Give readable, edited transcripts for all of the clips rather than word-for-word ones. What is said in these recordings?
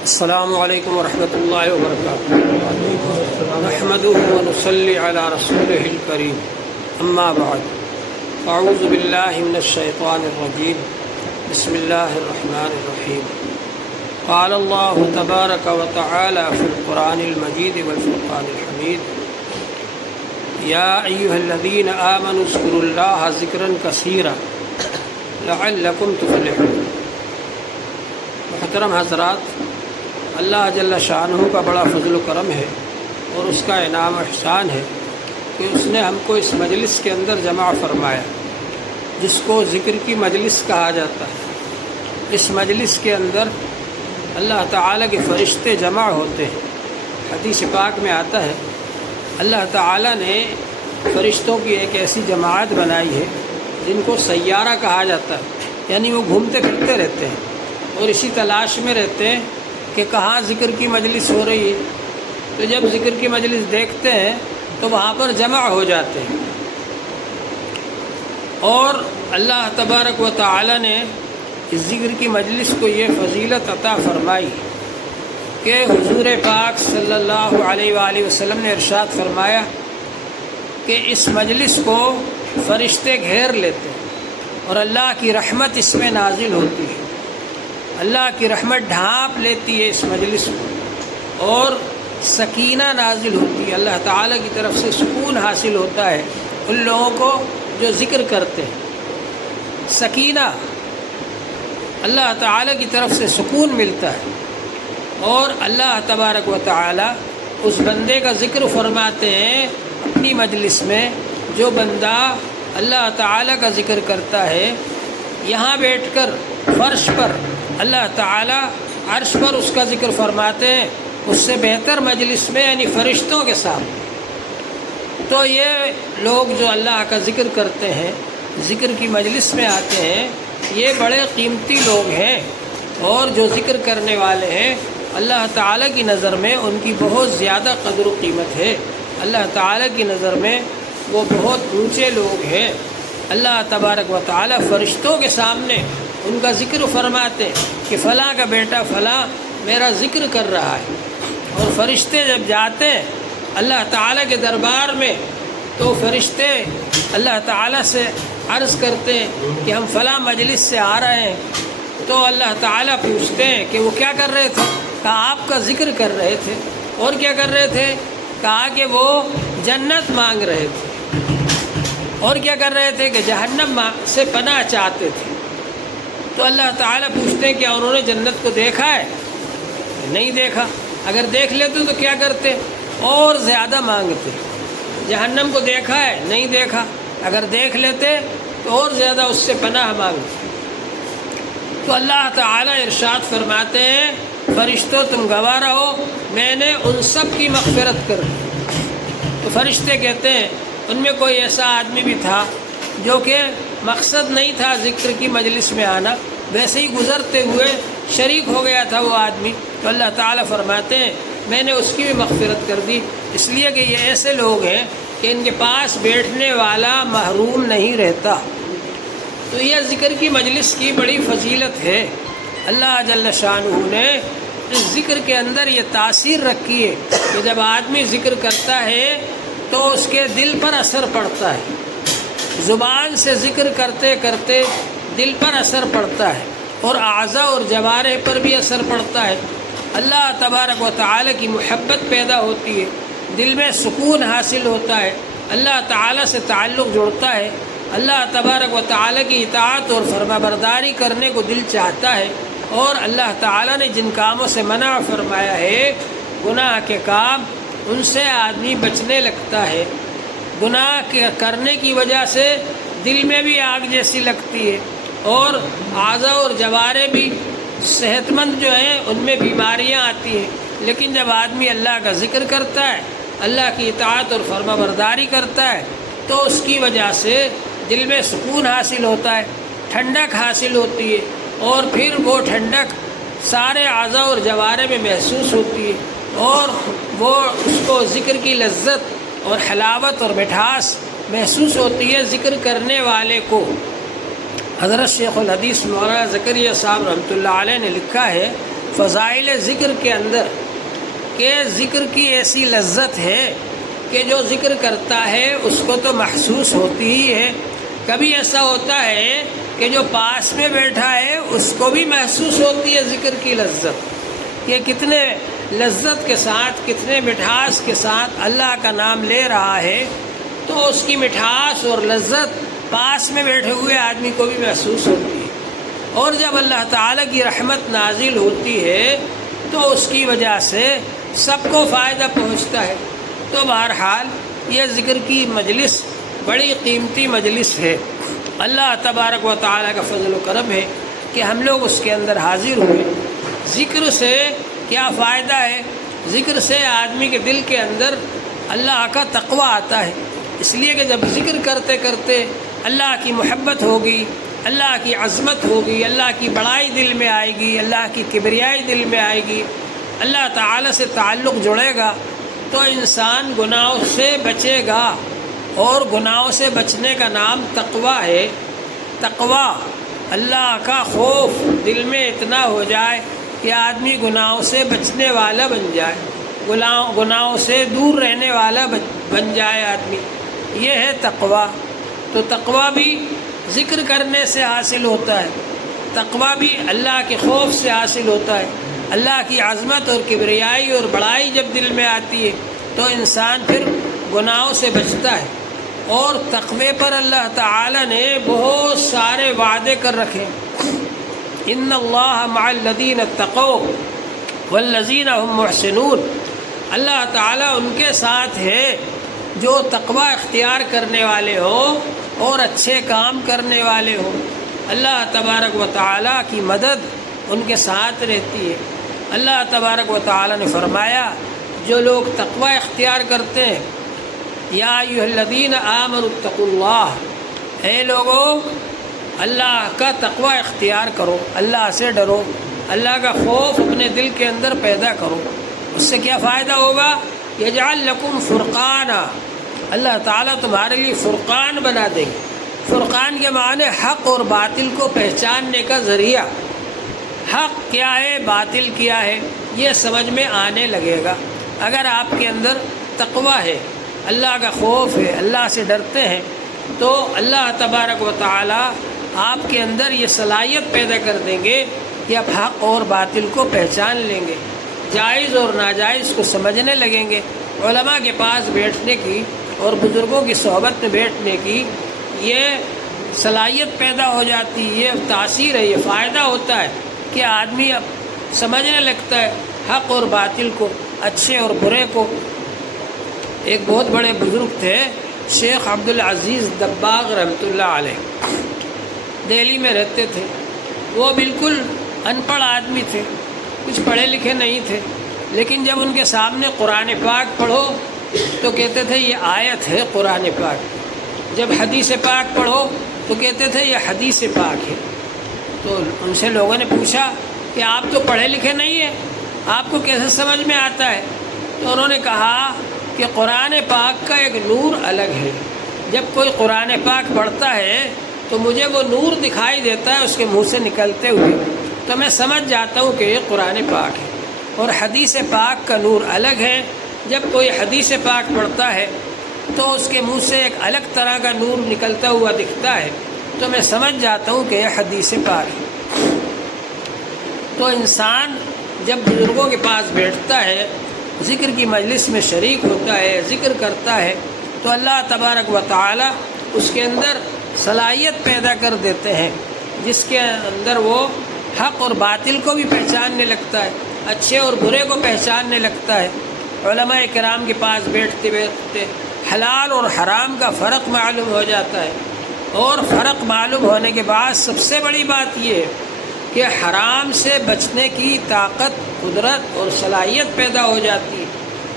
السلام علیکم ورحمۃ اللہ وبرکاتہ۔ نحمده ونصلی علی رسوله الکریم، اما بعد، اعوذ باللہ من الشیطان الرجیم، بسم اللہ الرحمن الرحیم۔ قال اللہ تبارک وتعالی فی القرآن المجید والفرقان الحمید، یا ایھا الذین آمنوا اذکروا اللہ ذکرا کثیرا لعلکم تفلحون۔ محترم حضرات، اللہ جل شانہ کا بڑا فضل و کرم ہے اور اس کا انعام و احسان ہے کہ اس نے ہم کو اس مجلس کے اندر جمع فرمایا، جس کو ذکر کی مجلس کہا جاتا ہے۔ اس مجلس کے اندر اللہ تعالیٰ کے فرشتے جمع ہوتے ہیں۔ حدیث پاک میں آتا ہے اللہ تعالیٰ نے فرشتوں کی ایک ایسی جماعت بنائی ہے جن کو سیارہ کہا جاتا ہے، یعنی وہ گھومتے پھرتے رہتے ہیں اور اسی تلاش میں رہتے ہیں کہ کہاں ذکر کی مجلس ہو رہی ہے، تو جب ذکر کی مجلس دیکھتے ہیں تو وہاں پر جمع ہو جاتے ہیں۔ اور اللہ تبارک و تعالی نے اس ذکر کی مجلس کو یہ فضیلت عطا فرمائی کہ حضور پاک صلی اللہ علیہ وآلہ وسلم نے ارشاد فرمایا کہ اس مجلس کو فرشتے گھیر لیتے ہیں اور اللہ کی رحمت اس میں نازل ہوتی ہے۔ اللہ کی رحمت ڈھانپ لیتی ہے اس مجلس کو اور سکینہ نازل ہوتی ہے۔ اللہ تعالیٰ کی طرف سے سکون حاصل ہوتا ہے ان لوگوں کو جو ذکر کرتے ہیں۔ سکینہ، اللہ تعالیٰ کی طرف سے سکون ملتا ہے اور اللہ تبارک و تعالیٰ اس بندے کا ذکر فرماتے ہیں اپنی مجلس میں۔ جو بندہ اللہ تعالیٰ کا ذکر کرتا ہے، یہاں بیٹھ کر فرش پر اللہ تعالیٰ عرش پر اس کا ذکر فرماتے ہیں، اس سے بہتر مجلس میں، یعنی فرشتوں کے ساتھ۔ تو یہ لوگ جو اللہ کا ذکر کرتے ہیں، ذکر کی مجلس میں آتے ہیں، یہ بڑے قیمتی لوگ ہیں اور جو ذکر کرنے والے ہیں اللہ تعالیٰ کی نظر میں ان کی بہت زیادہ قدر و قیمت ہے۔ اللہ تعالیٰ کی نظر میں وہ بہت اونچے لوگ ہیں۔ اللہ تبارک و تعالیٰ فرشتوں کے سامنے ان کا ذکر فرماتے کہ فلاں کا بیٹا فلاں میرا ذکر کر رہا ہے، اور فرشتے جب جاتے ہیں اللہ تعالیٰ کے دربار میں تو فرشتے اللہ تعالیٰ سے عرض کرتے ہیں کہ ہم فلاں مجلس سے آ رہے ہیں۔ تو اللہ تعالیٰ پوچھتے ہیں کہ وہ کیا کر رہے تھے؟ کہا آپ کا ذکر کر رہے تھے۔ اور کیا کر رہے تھے؟ کہا کہ وہ جنت مانگ رہے تھے۔ اور کیا کر رہے تھے؟ کہ جہنم سے پناہ چاہتے تھے۔ تو اللہ تعالیٰ پوچھتے ہیں کیا انہوں نے جنت کو دیکھا ہے؟ نہیں دیکھا۔ اگر دیکھ لیتے تو کیا کرتے؟ اور زیادہ مانگتے۔ جہنم کو دیکھا ہے؟ نہیں دیکھا۔ اگر دیکھ لیتے تو اور زیادہ اس سے پناہ مانگتے۔ تو اللہ تعالیٰ ارشاد فرماتے ہیں فرشتوں تم گواہ رہو، میں نے ان سب کی مغفرت کر دی۔ تو فرشتے کہتے ہیں ان میں کوئی ایسا آدمی بھی تھا جو کہ مقصد نہیں تھا ذکر کی مجلس میں آنا، ویسے ہی گزرتے ہوئے شریک ہو گیا تھا وہ آدمی، تو اللہ تعالیٰ فرماتے ہیں میں نے اس کی بھی مغفرت کر دی، اس لیے کہ یہ ایسے لوگ ہیں کہ ان کے پاس بیٹھنے والا محروم نہیں رہتا۔ تو یہ ذکر کی مجلس کی بڑی فضیلت ہے۔ اللہ جل شانہ نے اس ذکر کے اندر یہ تاثیر رکھی ہے کہ جب آدمی ذکر کرتا ہے تو اس کے دل پر اثر پڑتا ہے۔ زبان سے ذکر کرتے کرتے دل پر اثر پڑتا ہے اور اعضاء اور جوارح پر بھی اثر پڑتا ہے۔ اللہ تبارک و تعالیٰ کی محبت پیدا ہوتی ہے، دل میں سکون حاصل ہوتا ہے، اللہ تعالیٰ سے تعلق جڑتا ہے، اللہ تبارک و تعالیٰ کی اطاعت اور فرما برداری کرنے کو دل چاہتا ہے، اور اللہ تعالیٰ نے جن کاموں سے منع فرمایا ہے، گناہ کے کام، ان سے آدمی بچنے لگتا ہے۔ گناہ کرنے کی وجہ سے دل میں بھی آگ جیسی لگتی ہے اور اعضاء اور جوارح بھی صحت مند جو ہیں ان میں بیماریاں آتی ہیں، لیکن جب آدمی اللہ کا ذکر کرتا ہے، اللہ کی اطاعت اور فرما برداری کرتا ہے تو اس کی وجہ سے دل میں سکون حاصل ہوتا ہے، ٹھنڈک حاصل ہوتی ہے، اور پھر وہ ٹھنڈک سارے اعضاء اور جوارح میں محسوس ہوتی ہے اور وہ اس کو ذکر کی لذت اور حلاوت اور مٹھاس محسوس ہوتی ہے ذکر کرنے والے کو۔ حضرت شیخ الحدیث مولانا زکریا صاحب رحمۃ اللہ علیہ نے لکھا ہے فضائل ذکر کے اندر کہ ذکر کی ایسی لذت ہے کہ جو ذکر کرتا ہے اس کو تو محسوس ہوتی ہی ہے، کبھی ایسا ہوتا ہے کہ جو پاس میں بیٹھا ہے اس کو بھی محسوس ہوتی ہے ذکر کی لذت، کہ کتنے لذت کے ساتھ، کتنے مٹھاس کے ساتھ اللہ کا نام لے رہا ہے، تو اس کی مٹھاس اور لذت پاس میں بیٹھے ہوئے آدمی کو بھی محسوس ہوتی ہے۔ اور جب اللہ تعالیٰ کی رحمت نازل ہوتی ہے تو اس کی وجہ سے سب کو فائدہ پہنچتا ہے۔ تو بہرحال یہ ذکر کی مجلس بڑی قیمتی مجلس ہے، اللہ تبارک و تعالیٰ کا فضل و کرم ہے کہ ہم لوگ اس کے اندر حاضر ہوئے۔ ذکر سے کیا فائدہ ہے؟ ذکر سے آدمی کے دل کے اندر اللہ کا تقوی آتا ہے، اس لیے کہ جب ذکر کرتے کرتے اللہ کی محبت ہوگی، اللہ کی عظمت ہوگی، اللہ کی بڑائی دل میں آئے گی، اللہ کی کبریائی دل میں آئے گی، اللہ تعالیٰ سے تعلق جڑے گا، تو انسان گناہوں سے بچے گا، اور گناہوں سے بچنے کا نام تقوی ہے۔ تقوی اللہ کا خوف دل میں اتنا ہو جائے کہ آدمی گناہوں سے بچنے والا بن جائے، گناہوں سے دور رہنے والا بن جائے آدمی، یہ ہے تقوی۔ تو تقوی بھی ذکر کرنے سے حاصل ہوتا ہے، تقوی بھی اللہ کے خوف سے حاصل ہوتا ہے۔ اللہ کی عظمت اور کبریائی اور بڑائی جب دل میں آتی ہے تو انسان پھر گناہوں سے بچتا ہے، اور تقوی پر اللہ تعالی نے بہت سارے وعدے کر رکھے۔ ان اللہ مع الذین اتقوا والذین هم محسنون، اللہ تعالیٰ ان کے ساتھ ہے جو تقوی اختیار کرنے والے ہوں اور اچھے کام کرنے والے ہوں۔ اللہ تبارک و تعالیٰ کی مدد ان کے ساتھ رہتی ہے۔ اللہ تبارک و تعالیٰ نے فرمایا جو لوگ تقوی اختیار کرتے ہیں، یا ایھا الذین آمنوا اتقوا اللہ، اے لوگو اللہ کا تقوی اختیار کرو، اللہ سے ڈرو، اللہ کا خوف اپنے دل کے اندر پیدا کرو۔ اس سے کیا فائدہ ہوگا؟ یجعل لکم فرقانا، اللہ تعالیٰ تمہارے لیے فرقان بنا دیں گے۔ فرقان کے معنی حق اور باطل کو پہچاننے کا ذریعہ، حق کیا ہے باطل کیا ہے یہ سمجھ میں آنے لگے گا۔ اگر آپ کے اندر تقوی ہے، اللہ کا خوف ہے، اللہ سے ڈرتے ہیں، تو اللہ تبارک و تعالی آپ کے اندر یہ صلاحیت پیدا کر دیں گے کہ آپ حق اور باطل کو پہچان لیں گے، جائز اور ناجائز کو سمجھنے لگیں گے۔ علماء کے پاس بیٹھنے کی اور بزرگوں کی صحبت میں بیٹھنے کی یہ صلاحیت پیدا ہو جاتی ہے، یہ تاثیر ہے، یہ فائدہ ہوتا ہے کہ آدمی اب سمجھنے لگتا ہے حق اور باطل کو، اچھے اور برے کو۔ ایک بہت بڑے بزرگ تھے شیخ عبدالعزیز دباغ رحمۃ اللہ علیہ، دہلی میں رہتے تھے۔ وہ بالکل ان پڑھ آدمی تھے، کچھ پڑھے لکھے نہیں تھے، لیکن جب ان کے سامنے قرآن پاک پڑھو تو کہتے تھے یہ آیت ہے قرآن پاک، جب حدیث پاک پڑھو تو کہتے تھے یہ حدیث پاک ہے۔ تو ان سے لوگوں نے پوچھا کہ آپ تو پڑھے لکھے نہیں ہیں، آپ کو کیسے سمجھ میں آتا ہے؟ تو انہوں نے کہا کہ قرآن پاک کا ایک نور الگ ہے، جب کوئی قرآن پاک پڑھتا ہے تو مجھے وہ نور دکھائی دیتا ہے اس کے منہ سے نکلتے ہوئے، تو میں سمجھ جاتا ہوں کہ یہ قرآن پاک ہے۔ اور حدیث پاک کا نور الگ ہے، جب کوئی حدیث پاک پڑھتا ہے تو اس کے منہ سے ایک الگ طرح کا نور نکلتا ہوا دکھتا ہے، تو میں سمجھ جاتا ہوں کہ یہ حدیث پاک ہے۔ تو انسان جب بزرگوں کے پاس بیٹھتا ہے، ذکر کی مجلس میں شریک ہوتا ہے، ذکر کرتا ہے، تو اللہ تبارک و تعالی اس کے اندر صلاحیت پیدا کر دیتے ہیں، جس کے اندر وہ حق اور باطل کو بھی پہچاننے لگتا ہے، اچھے اور برے کو پہچاننے لگتا ہے۔ علماء کرام کے پاس بیٹھتے بیٹھتے حلال اور حرام کا فرق معلوم ہو جاتا ہے، اور فرق معلوم ہونے کے بعد سب سے بڑی بات یہ ہے کہ حرام سے بچنے کی طاقت، قدرت اور صلاحیت پیدا ہو جاتی ہے،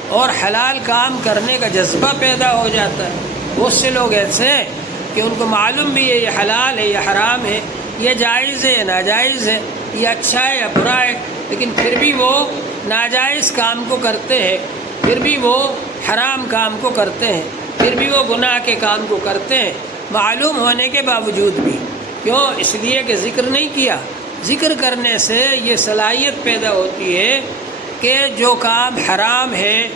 اور حلال کام کرنے کا جذبہ پیدا ہو جاتا ہے۔ بہت سے لوگ ایسے ہیں کہ ان کو معلوم بھی ہے یہ حلال ہے، یہ حرام ہے، یہ جائز ہے، یہ ناجائز ہے، یہ اچھا ہے یا برا ہے، لیکن پھر بھی وہ ناجائز کام کو کرتے ہیں، پھر بھی وہ حرام کام کو کرتے ہیں، پھر بھی وہ گناہ کے کام کو کرتے ہیں، معلوم ہونے کے باوجود بھی۔ کیوں؟ اس لیے کہ ذکر نہیں کیا، ذکر کرنے سے یہ صلاحیت پیدا ہوتی ہے کہ جو کام حرام ہے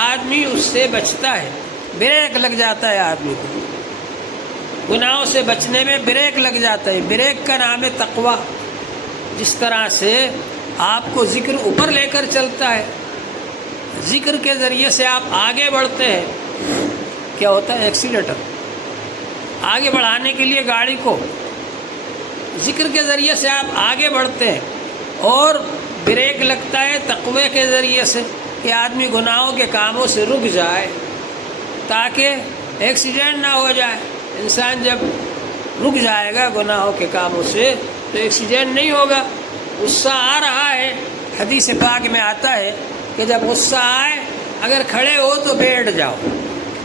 آدمی اس سے بچتا ہے، بریک لگ جاتا ہے آدمی کو، گناہوں سے بچنے میں بریک لگ جاتا ہے۔ بریک کا نام ہے تقویٰ۔ جس طرح سے آپ کو ذکر اوپر لے کر چلتا ہے، ذکر کے ذریعے سے آپ آگے بڑھتے ہیں۔ کیا ہوتا ہے؟ ایکسیلیٹر، آگے بڑھانے کے لیے گاڑی کو ذکر کے ذریعے سے آپ آگے بڑھتے ہیں، اور بریک لگتا ہے تقوی کے ذریعے سے کہ آدمی گناہوں کے کاموں سے رک جائے تاکہ ایکسیڈنٹ نہ ہو جائے۔ انسان جب رک جائے گا گناہوں کے کاموں سے تو ایکسیڈنٹ نہیں ہوگا۔ غصہ آ رہا ہے، حدیث پاک میں آتا ہے کہ جب غصہ آئے اگر کھڑے ہو تو بیٹھ جاؤ،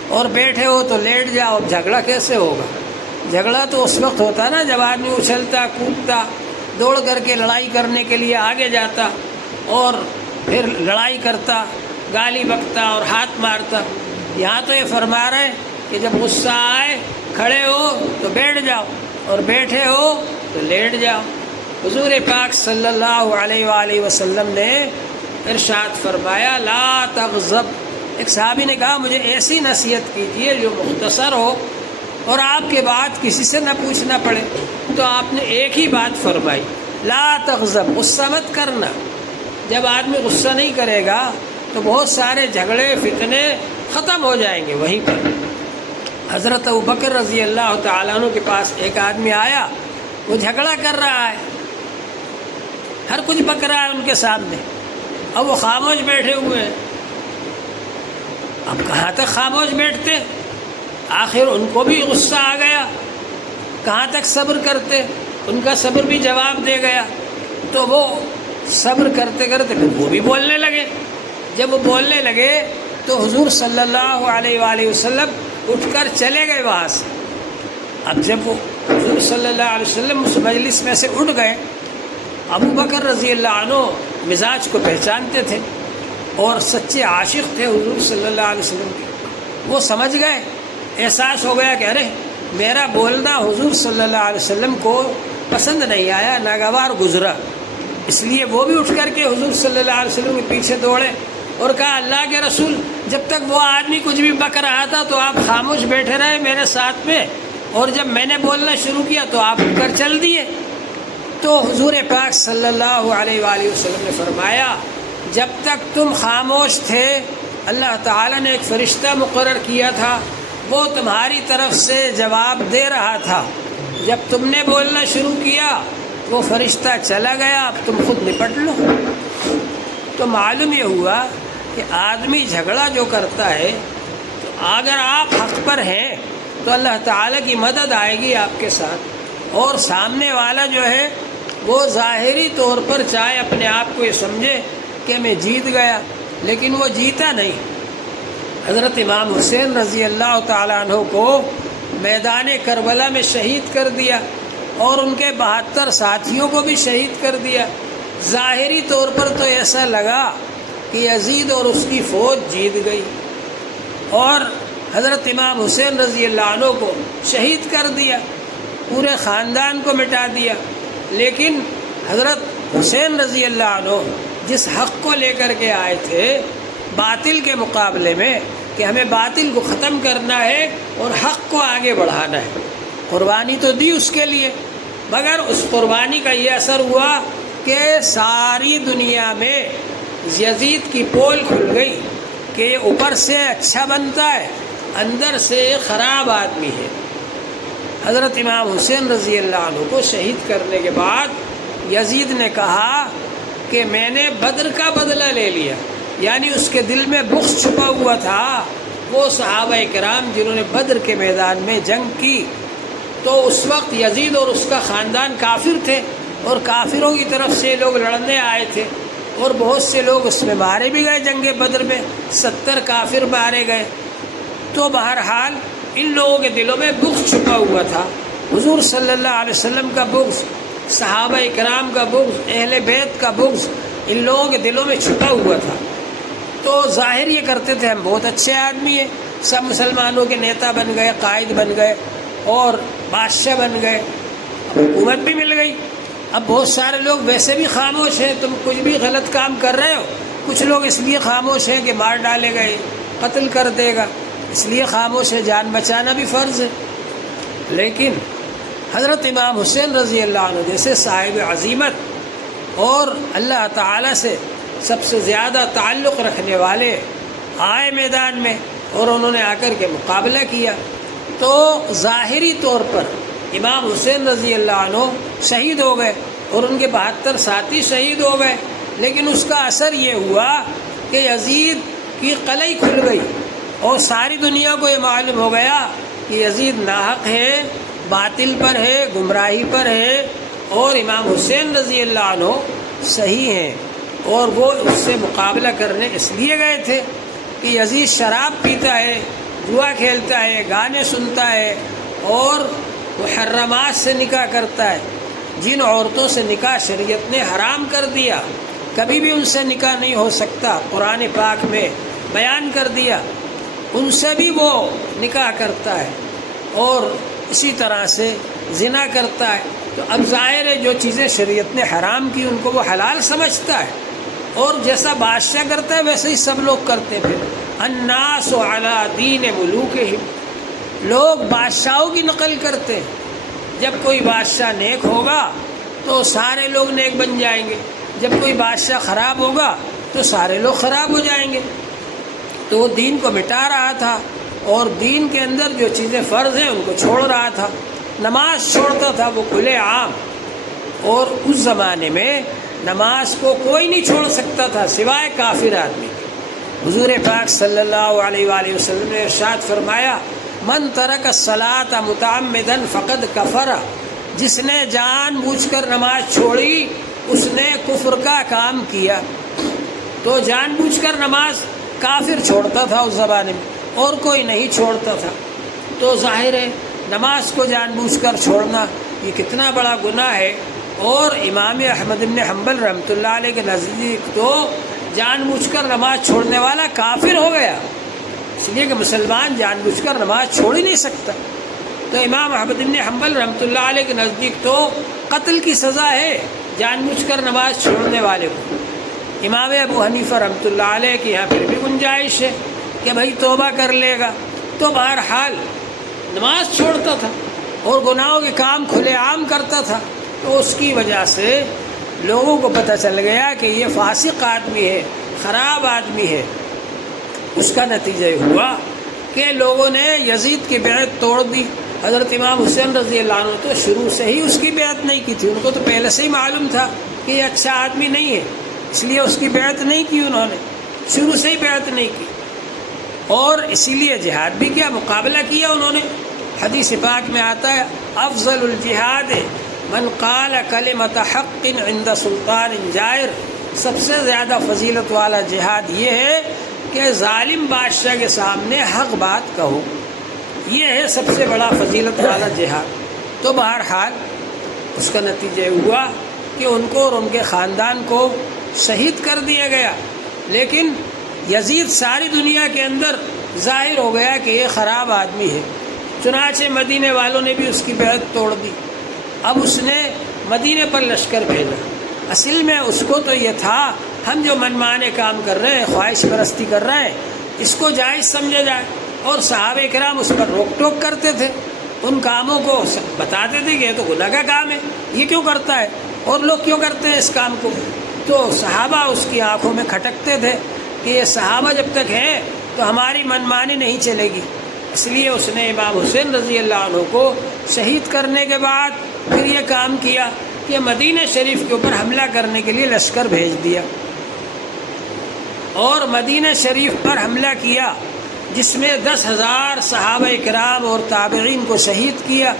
اور بیٹھے ہو تو لیٹ جاؤ۔ جھگڑا کیسے ہوگا؟ جھگڑا تو اس وقت ہوتا نا جب آدمی اچھلتا کودتا، دوڑ کر کے لڑائی کرنے کے لیے آگے جاتا اور پھر لڑائی کرتا، گالی بکتا اور ہاتھ مارتا۔ یہاں تو یہ فرما رہے کہ جب غصہ آئے کھڑے ہو تو بیٹھ جاؤ، اور بیٹھے ہو تو لیٹ جاؤ۔ حضور پاک صلی اللہ علیہ وآلہ وسلم نے ارشاد فرمایا لا تغضب۔ ایک صحابی نے کہا مجھے ایسی نصیحت کیجیے جو مختصر ہو اور آپ کے بعد کسی سے نہ پوچھنا پڑے۔ تو آپ نے ایک ہی بات فرمائی، لا تغضب، غصہ مت کرنا۔ جب آدمی غصہ نہیں کرے گا تو بہت سارے جھگڑے فتنے ختم ہو جائیں گے وہیں پر۔ حضرت ابوبکر رضی اللہ تعالیٰ عنہ کے پاس ایک آدمی آیا، وہ جھگڑا کر رہا ہے، ہر کچھ بک رہا ہے ان کے سامنے، اب وہ خاموش بیٹھے ہوئے ہیں۔ اب کہاں تک خاموش بیٹھتے؟ آخر ان کو بھی غصہ آ گیا، کہاں تک صبر کرتے؟ ان کا صبر بھی جواب دے گیا۔ تو وہ صبر کرتے کرتے پھر وہ بھی بولنے لگے۔ جب وہ بولنے لگے تو حضور صلی اللہ علیہ وآلہ وسلم اٹھ کر چلے گئے وہاں سے۔ اب جب وہ حضور صلی اللہ علیہ وسلم اس مجلس میں سے اٹھ گئے، ابوبکر رضی اللہ عنہ مزاج کو پہچانتے تھے اور سچے عاشق تھے حضور صلی اللہ علیہ وسلم کے۔ وہ سمجھ گئے، احساس ہو گیا کہ ارے میرا بولنا حضور صلی اللہ علیہ وسلم کو پسند نہیں آیا، ناگوار گزرا۔ اس لیے وہ بھی اٹھ کر کے حضور صلی اللہ علیہ وسلم کے پیچھے دوڑے اور کہا اللہ کے رسول، جب تک وہ آدمی کچھ بھی بک رہا تھا تو آپ خاموش بیٹھے رہے میرے ساتھ میں، اور جب میں نے بولنا شروع کیا تو آپ اٹھ کر چل دیے۔ تو حضور پاک صلی اللہ علیہ وآلہ وسلم نے فرمایا جب تک تم خاموش تھے اللہ تعالیٰ نے ایک فرشتہ مقرر کیا تھا، وہ تمہاری طرف سے جواب دے رہا تھا۔ جب تم نے بولنا شروع کیا وہ فرشتہ چلا گیا، اب تم خود نپٹ لو۔ تو معلوم یہ ہوا کہ آدمی جھگڑا جو کرتا ہے تو اگر آپ حق پر ہیں تو اللہ تعالیٰ کی مدد آئے گی آپ کے ساتھ، اور سامنے والا جو ہے وہ ظاہری طور پر چاہے اپنے آپ کو یہ سمجھے کہ میں جیت گیا، لیکن وہ جیتا نہیں۔ حضرت امام حسین رضی اللہ تعالیٰ عنہ کو میدان کربلا میں شہید کر دیا اور ان کے 72 ساتھیوں کو بھی شہید کر دیا۔ ظاہری طور پر تو ایسا لگا کہ یزید اور اس کی فوج جیت گئی اور حضرت امام حسین رضی اللہ عنہ کو شہید کر دیا، پورے خاندان کو مٹا دیا۔ لیکن حضرت حسین رضی اللہ عنہ جس حق کو لے کر کے آئے تھے باطل کے مقابلے میں کہ ہمیں باطل کو ختم کرنا ہے اور حق کو آگے بڑھانا ہے، قربانی تو دی اس کے لیے، مگر اس قربانی کا یہ اثر ہوا کہ ساری دنیا میں یزید کی پول کھل گئی کہ یہ اوپر سے اچھا بنتا ہے، اندر سے خراب آدمی ہے۔ حضرت امام حسین رضی اللہ عنہ کو شہید کرنے کے بعد یزید نے کہا کہ میں نے بدر کا بدلہ لے لیا، یعنی اس کے دل میں بغض چھپا ہوا تھا۔ وہ صحابہ کرام جنہوں نے بدر کے میدان میں جنگ کی تو اس وقت یزید اور اس کا خاندان کافر تھے اور کافروں کی طرف سے لوگ لڑنے آئے تھے اور بہت سے لوگ اس میں مارے بھی گئے۔ جنگ بدر میں 70 کافر مارے گئے۔ تو بہرحال ان لوگوں کے دلوں میں بغض چھپا ہوا تھا، حضور صلی اللہ علیہ وسلم کا بغض، صحابہ کرام کا بغض، اہل بیت کا بغض ان لوگوں کے دلوں میں چھپا ہوا تھا۔ تو ظاہر یہ کرتے تھے ہم بہت اچھے آدمی ہیں، سب مسلمانوں کے نیتا بن گئے، قائد بن گئے اور بادشاہ بن گئے، حکومت بھی مل گئی۔ اب بہت سارے لوگ ویسے بھی خاموش ہیں، تم کچھ بھی غلط کام کر رہے ہو، کچھ لوگ اس لیے خاموش ہیں کہ مار ڈالے گئے، قتل کر دے گا، اس لیے خاموش ہے، جان بچانا بھی فرض ہے۔ لیکن حضرت امام حسین رضی اللہ عنہ جیسے صاحب عظیمت اور اللہ تعالیٰ سے سب سے زیادہ تعلق رکھنے والے آئے میدان میں اور انہوں نے آ کر کے مقابلہ کیا، تو ظاہری طور پر امام حسین رضی اللہ عنہ شہید ہو گئے اور ان کے 72 ساتھی شہید ہو گئے، لیکن اس کا اثر یہ ہوا کہ یزید کی قلعی کھل گئی اور ساری دنیا کو یہ معلوم ہو گیا کہ یزید ناحق ہے، باطل پر ہے، گمراہی پر ہے، اور امام حسین رضی اللہ عنہ صحیح ہیں، اور وہ اس سے مقابلہ کرنے اس لیے گئے تھے کہ یزید شراب پیتا ہے، جوا کھیلتا ہے، گانے سنتا ہے اور محرمات سے نکاح کرتا ہے، جن عورتوں سے نکاح شریعت نے حرام کر دیا، کبھی بھی ان سے نکاح نہیں ہو سکتا، قرآن پاک میں بیان کر دیا، ان سے بھی وہ نکاح کرتا ہے اور اسی طرح سے زنا کرتا ہے۔ تو اب ظاہر ہے جو چیزیں شریعت نے حرام کی ان کو وہ حلال سمجھتا ہے، اور جیسا بادشاہ کرتا ہے ویسے ہی سب لوگ کرتے تھے۔ الناس علی دین ملوکہم، لوگ بادشاہوں کی نقل کرتے ہیں، جب کوئی بادشاہ نیک ہوگا تو سارے لوگ نیک بن جائیں گے، جب کوئی بادشاہ خراب ہوگا تو سارے لوگ خراب ہو جائیں گے۔ تو وہ دین کو مٹا رہا تھا اور دین کے اندر جو چیزیں فرض ہیں ان کو چھوڑ رہا تھا، نماز چھوڑتا تھا وہ کھلے عام، اور اس زمانے میں نماز کو کوئی نہیں چھوڑ سکتا تھا سوائے کافر آدمی۔ حضور پاک صلی اللہ علیہ وآلہ وسلم نے ارشاد فرمایا، من ترک الصلاۃ متعمدا فقد کفر، جس نے جان بوجھ کر نماز چھوڑی اس نے کفر کا کام کیا۔ تو جان بوجھ کر نماز کافر چھوڑتا تھا اس زمانے میں، اور کوئی نہیں چھوڑتا تھا۔ تو ظاہر ہے نماز کو جان بوجھ کر چھوڑنا یہ کتنا بڑا گناہ ہے، اور امام احمد بن حنبل رحمۃ اللہ علیہ کے نزدیک تو جان بوجھ کر نماز چھوڑنے والا کافر ہو گیا، اس لیے کہ مسلمان جان بوجھ کر نماز چھوڑ ہی نہیں سکتا۔ تو امام احمد بن حنبل رحمۃ اللہ علیہ کے نزدیک تو قتل کی سزا ہے جان بوجھ کر نماز چھوڑنے والے کو۔ امام ابو حنیفہ رحمۃ اللہ علیہ کے یہاں پھر بھی گنجائش ہے کہ بھائی توبہ کر لے گا، تو بہرحال نماز چھوڑتا تھا اور گناہوں کے کام کھلے عام کرتا تھا، تو اس کی وجہ سے لوگوں کو پتہ چل گیا کہ یہ فاسق آدمی ہے، خراب آدمی ہے۔ اس کا نتیجہ یہ ہوا کہ لوگوں نے یزید کی بیعت توڑ دی۔ حضرت امام حسین رضی اللہ عنہ تو شروع سے ہی اس کی بیعت نہیں کی تھی، ان کو تو پہلے سے ہی معلوم تھا کہ یہ اچھا آدمی نہیں ہے، اس لیے اس کی بیعت نہیں کی، انہوں نے شروع سے ہی بیعت نہیں کی، اور اسی لیے جہاد بھی کیا، مقابلہ کیا انہوں نے۔ حدیث پاک میں آتا ہے، افضل الجہاد من قال کلمۃ حق عند سلطان جائر، سب سے زیادہ فضیلت والا جہاد یہ ہے کہ ظالم بادشاہ کے سامنے حق بات کہو، یہ ہے سب سے بڑا فضیلت والا جہاد۔ تو بہرحال اس کا نتیجہ ہوا کہ ان کو اور ان کے خاندان کو شہید کر دیا گیا، لیکن یزید ساری دنیا کے اندر ظاہر ہو گیا کہ یہ خراب آدمی ہے، چنانچہ مدینے والوں نے بھی اس کی بیعت توڑ دی۔ اب اس نے مدینے پر لشکر بھیجا، اصل میں اس کو تو یہ تھا ہم جو منمانے کام کر رہے ہیں، خواہش پرستی کر رہے ہیں، اس کو جائز سمجھا جائے، اور صحابہ کرام اس پر روک ٹوک کرتے تھے، ان کاموں کو بتاتے تھے کہ یہ تو گناہ کا کام ہے، یہ کیوں کرتا ہے اور لوگ کیوں کرتے ہیں اس کام کو۔ تو صحابہ اس کی آنکھوں میں کھٹکتے تھے کہ یہ صحابہ جب تک ہیں تو ہماری منمانی نہیں چلے گی، اس لیے اس نے امام حسین رضی اللہ عنہ کو شہید کرنے کے بعد پھر یہ کام کیا کہ مدینہ شریف کے اوپر حملہ کرنے کے لیے لشکر بھیج دیا، اور مدینہ شریف پر حملہ کیا، جس میں 10,000 صحابہ کرام اور تابعین کو شہید کیا،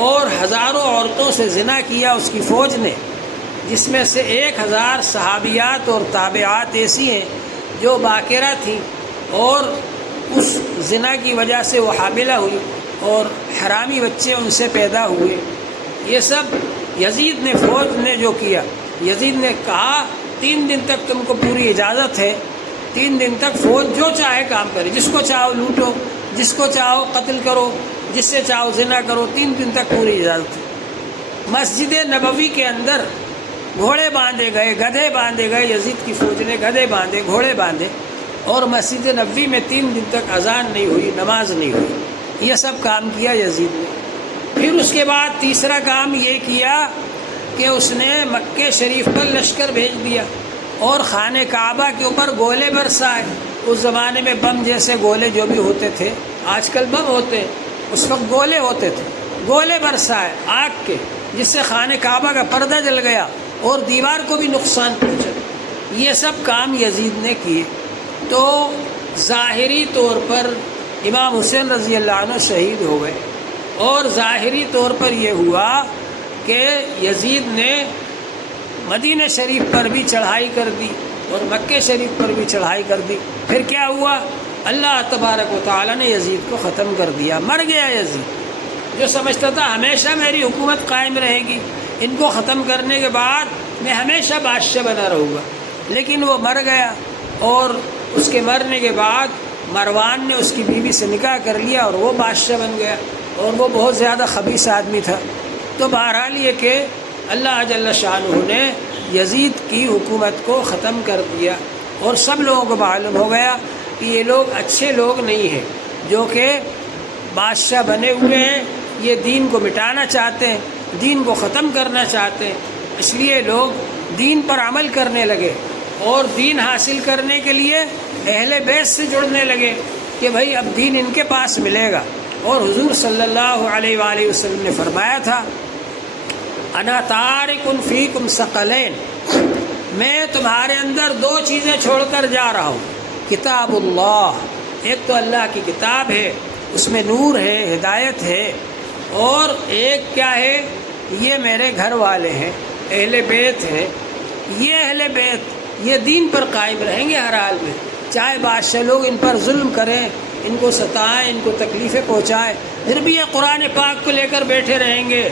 اور ہزاروں عورتوں سے زنا کیا اس کی فوج نے، جس میں سے 1,000 صحابیات اور تابعات ایسی ہیں جو باکرہ تھیں، اور اس زنا کی وجہ سے وہ حاملہ ہوئی اور حرامی بچے ان سے پیدا ہوئے۔ یہ سب یزید نے، فوج نے جو کیا، یزید نے کہا 3 دن تک تم کو پوری اجازت ہے، 3 دن تک فوج جو چاہے کام کرے، جس کو چاہو لوٹو، جس کو چاہو قتل کرو، جس سے چاہو زنا کرو، 3 دن تک پوری اجازت ہے۔ مسجد نبوی کے اندر گھوڑے باندھے گئے، گدھے باندھے گئے، یزید کی فوج نے گدھے باندھے، گھوڑے باندھے، اور مسجد نبوی میں 3 دن تک اذان نہیں ہوئی، نماز نہیں ہوئی۔ یہ سب کام کیا یزید نے۔ پھر اس کے بعد تیسرا کام یہ کیا کہ اس نے مکہ شریف پر لشکر بھیج دیا اور خانہ کعبہ کے اوپر گولے برسائے۔ اس زمانے میں بم جیسے گولے جو بھی ہوتے تھے، آج کل بم ہوتے، اس وقت گولے ہوتے تھے، گولے برسائے آگ کے، جس سے خانہ کعبہ کا پردہ جل گیا اور دیوار کو بھی نقصان پہنچا۔ یہ سب کام یزید نے کیے۔ تو ظاہری طور پر امام حسین رضی اللہ عنہ شہید ہو گئے، اور ظاہری طور پر یہ ہوا کہ یزید نے مدینہ شریف پر بھی چڑھائی کر دی اور مکہ شریف پر بھی چڑھائی کر دی۔ پھر کیا ہوا؟ اللہ تبارک و تعالیٰ نے یزید کو ختم کر دیا، مر گیا یزید، جو سمجھتا تھا ہمیشہ میری حکومت قائم رہے گی، ان کو ختم کرنے کے بعد میں ہمیشہ بادشاہ بنا رہوں گا، لیکن وہ مر گیا۔ اور اس کے مرنے کے بعد مروان نے اس کی بیوی سے نکاح کر لیا اور وہ بادشاہ بن گیا، اور وہ بہت زیادہ خبیث آدمی تھا۔ تو بہرحال یہ کہ اللہ جل شانہ نے یزید کی حکومت کو ختم کر دیا، اور سب لوگوں کو معلوم ہو گیا کہ یہ لوگ اچھے لوگ نہیں ہیں، جو کہ بادشاہ بنے ہوئے ہیں، یہ دین کو مٹانا چاہتے ہیں، دین کو ختم کرنا چاہتے ہیں۔ اس لیے لوگ دین پر عمل کرنے لگے اور دین حاصل کرنے کے لیے اہل بیت سے جڑنے لگے کہ بھائی اب دین ان کے پاس ملے گا۔ اور حضور صلی اللہ علیہ وآلہ وسلم نے فرمایا تھا، انا تارک فیکم ثقلین، میں تمہارے اندر 2 چیزیں چھوڑ کر جا رہا ہوں، کتاب اللہ، ایک تو اللہ کی کتاب ہے، اس میں نور ہے، ہدایت ہے، اور ایک کیا ہے؟ یہ میرے گھر والے ہیں، اہل بیت ہیں۔ یہ اہل بیت یہ دین پر قائم رہیں گے ہر حال میں، چاہے بادشاہ لوگ ان پر ظلم کریں، ان کو ستائیں، ان کو تکلیفیں پہنچائیں، پھر بھی یہ قرآن پاک کو لے کر بیٹھے رہیں گے،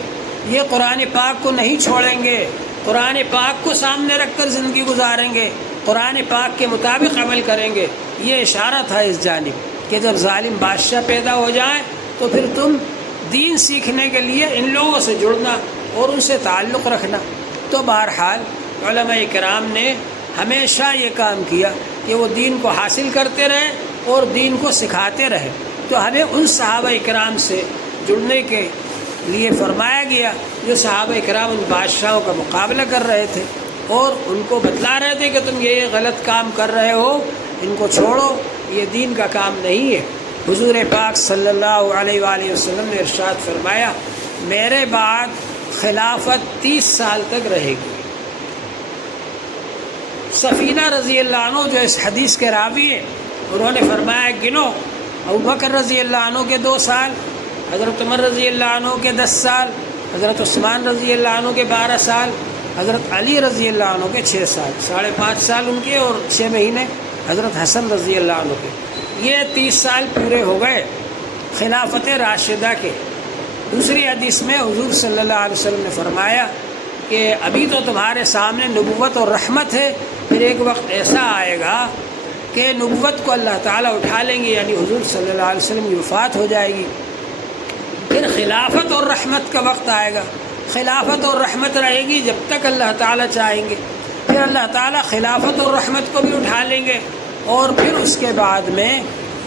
یہ قرآن پاک کو نہیں چھوڑیں گے، قرآن پاک کو سامنے رکھ کر زندگی گزاریں گے، قرآن پاک کے مطابق عمل کریں گے۔ یہ اشارہ تھا اس جانب کہ جب ظالم بادشاہ پیدا ہو جائیں تو پھر تم دین سیکھنے کے لیے ان لوگوں سے جڑنا اور ان سے تعلق رکھنا۔ تو بہرحال علماء کرام نے ہمیشہ یہ کام کیا کہ وہ دین کو حاصل کرتے رہے اور دین کو سکھاتے رہے۔ تو ہمیں ان صحابہ کرام سے جڑنے کے لیے فرمایا گیا جو صحابہ کرام ان بادشاہوں کا مقابلہ کر رہے تھے اور ان کو بتلا رہے تھے کہ تم یہ غلط کام کر رہے ہو، ان کو چھوڑو، یہ دین کا کام نہیں ہے۔ حضور پاک صلی اللہ علیہ وآلہ وسلم نے ارشاد فرمایا، میرے بعد خلافت 30 سال تک رہے گی۔ سفینہ رضی اللہ عنہ جو اس حدیث کے راوی ہیں، انہوں نے فرمایا گنو، ابوبکر رضی اللہ عنہ کے 2 سال، حضرت عمر رضی اللہ عنہ کے 10 سال، حضرت عثمان رضی اللہ عنہ کے 12 سال، حضرت علی رضی اللہ عنہ کے 6 سال، 5.5 سال ان کے اور 6 مہینے حضرت حسن رضی اللہ عنہ کے۔ یہ 30 سال پورے ہو گئے خلافت راشدہ کے۔ دوسری حدیث میں حضور صلی اللہ علیہ وسلم نے فرمایا کہ ابھی تو تمہارے سامنے نبوت اور رحمت ہے، پھر ایک وقت ایسا آئے گا کہ نبوت کو اللہ تعالیٰ اٹھا لیں گے، یعنی حضور صلی اللہ علیہ وسلم کی وفات ہو جائے گی، پھر خلافت اور رحمت کا وقت آئے گا۔ خلافت اور رحمت رہے گی جب تک اللہ تعالیٰ چاہیں گے، پھر اللہ تعالیٰ خلافت اور رحمت کو بھی اٹھا لیں گے، اور پھر اس کے بعد میں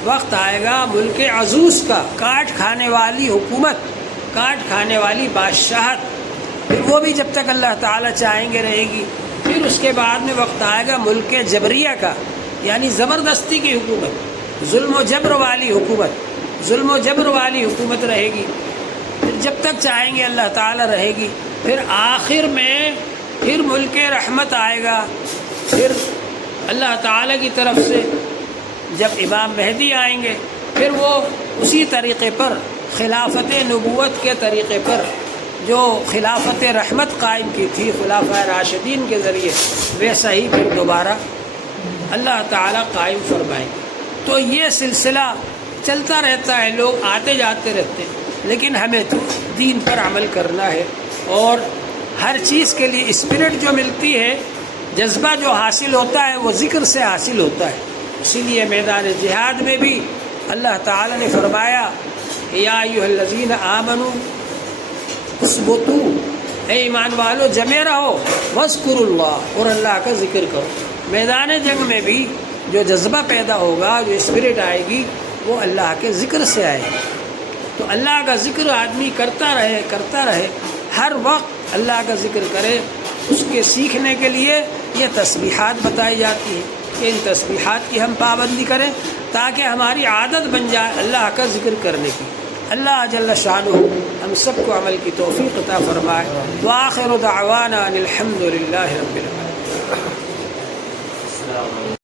وقت آئے گا ملک عزوز کا، کاٹ کھانے والی حکومت، کاٹ کھانے والی بادشاہت، پھر وہ بھی جب تک اللہ تعالیٰ چاہیں گے رہے گی۔ پھر اس کے بعد میں وقت آئے گا ملک جبریہ کا، یعنی زبردستی کی حکومت، ظلم و جبر والی حکومت، ظلم و جبر والی حکومت رہے گی، پھر جب تک چاہیں گے اللہ تعالیٰ رہے گی۔ پھر آخر میں پھر ملک رحمت آئے گا، پھر اللہ تعالیٰ کی طرف سے جب امام مہدی آئیں گے، پھر وہ اسی طریقے پر خلافت نبوت کے طریقے پر جو خلافت رحمت قائم کی تھی خلافہ راشدین کے ذریعے، ویسا ہی پھر دوبارہ اللہ تعالیٰ قائم فرمائیں گے۔ تو یہ سلسلہ چلتا رہتا ہے، لوگ آتے جاتے رہتے ہیں، لیکن ہمیں تو دین پر عمل کرنا ہے، اور ہر چیز کے لیے اسپرٹ جو ملتی ہے، جذبہ جو حاصل ہوتا ہے وہ ذکر سے حاصل ہوتا ہے۔ اسی لیے میدان جہاد میں بھی اللہ تعالیٰ نے فرمایا، یا ایھا الذین آمنوا اثبتوا اے ایمان والو جمے رہو، وذکروا اللہ، اور اللہ کا ذکر کرو۔ میدان جنگ میں بھی جو جذبہ پیدا ہوگا، جو اسپرٹ آئے گی، وہ اللہ کے ذکر سے آئے گی۔ تو اللہ کا ذکر آدمی کرتا رہے، ہر وقت اللہ کا ذکر کرے۔ اس کے سیکھنے کے لیے یہ تسبیحات بتائی جاتی ہیں کہ ان تسبیحات کی ہم پابندی کریں تاکہ ہماری عادت بن جائے اللہ کا ذکر کرنے کی۔ اللہ جل شانہ ہم سب کو عمل کی توفیق عطا فرمائے۔ وآخر دعوانا ان الحمد للہ رب العالمین۔